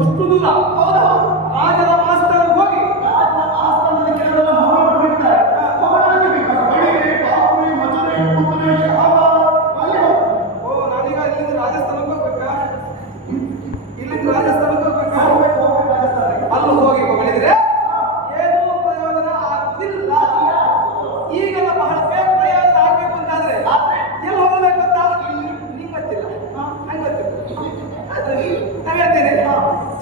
ಅಷ್ಟು ದೂರ ಹೌದಾ? ರಾಜನ ಆಸ್ಥಾನಕ್ಕೆ ಹೋಗಿ ರಾಜನ ಆಸ್ಥಾನದ ಕೆಲವೆಲ್ಲ ಹೊರಟು ಬಿಡ್ತಾರೆ. ಹೊರಗೆ ಬೇಕಾದ ಬಳಿಗೆ ಬಾಪುರಿ ಮಚರೆ ಕುದುರೆ ಶಹಾಬಾದ್ ಅಲ್ಲಿ ಹೋಗು. ಓ ನಾನೀಗ ಇಲ್ಲಿಂದ ರಾಜಸ್ಥಾನಕ್ಕೆ ಹೋಗ್ಬೇಕಾ? ಇಲ್ಲಿಂದ ರಾಜಸ್ಥಾನಕ್ಕೆ ಹೋಗ್ಬೇಕಾ? ಹೋಗ್ಬೇಕು ರಾಜಸ್ಥಾನಕ್ಕೆ. ಅಲ್ಲಿ ಹೋಗಿ ಹೊಗಳಿದ್ರೆ ಏನೂ ಪ್ರಯೋಜನ ಆಗುದಿಲ್ಲ. ಈಗೆಲ್ಲ ಬಹಳ ಬೇಗ ಪ್ರಯೋಜನ ಆಗ್ಬೇಕು ಅಂತಾದ್ರೆ ಎಲ್ಲಿ ಹೋಗ್ಬೇಕು ಅಂತ ನಿಂಗೆ ಗೊತ್ತಿಲ್ಲ, ನಂಗೆ ಗೊತ್ತಿಲ್ಲ. ಅದು ನಾನು ಹೇಳ್ತೇನೆ,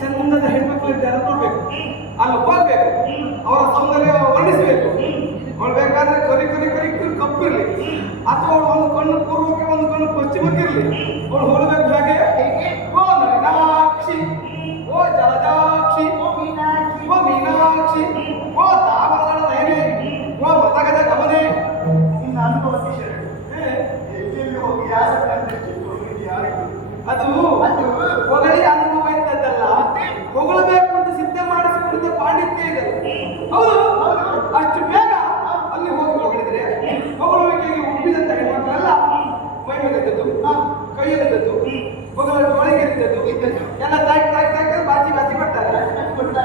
ಚಂದದ ಹೆಣ್ಮಕ್ಳು ಇದ್ದಾರೆ ನೋಡ್ಬೇಕು, ಅಲ್ಲಿ ಹೋಗ್ಬೇಕು, ಅವರ ಸೌಂದರ್ಯ ವರ್ಣಿಸಬೇಕು. ಅವಳು ಬೇಕಾದ್ರೆ ಕರಿ ಕರಿ ಕರಿ ಕಪ್ಪಿರ್ಲಿ, ಅಥವಾ ಅವಳು ಒಂದು ಕಣ್ಣು ಪೂರ್ವಕ್ಕೆ ಒಂದು ಕಣ್ಣು ಪಶ್ಚಿಮಕ್ಕಿರ್ಲಿ, ಅವಳು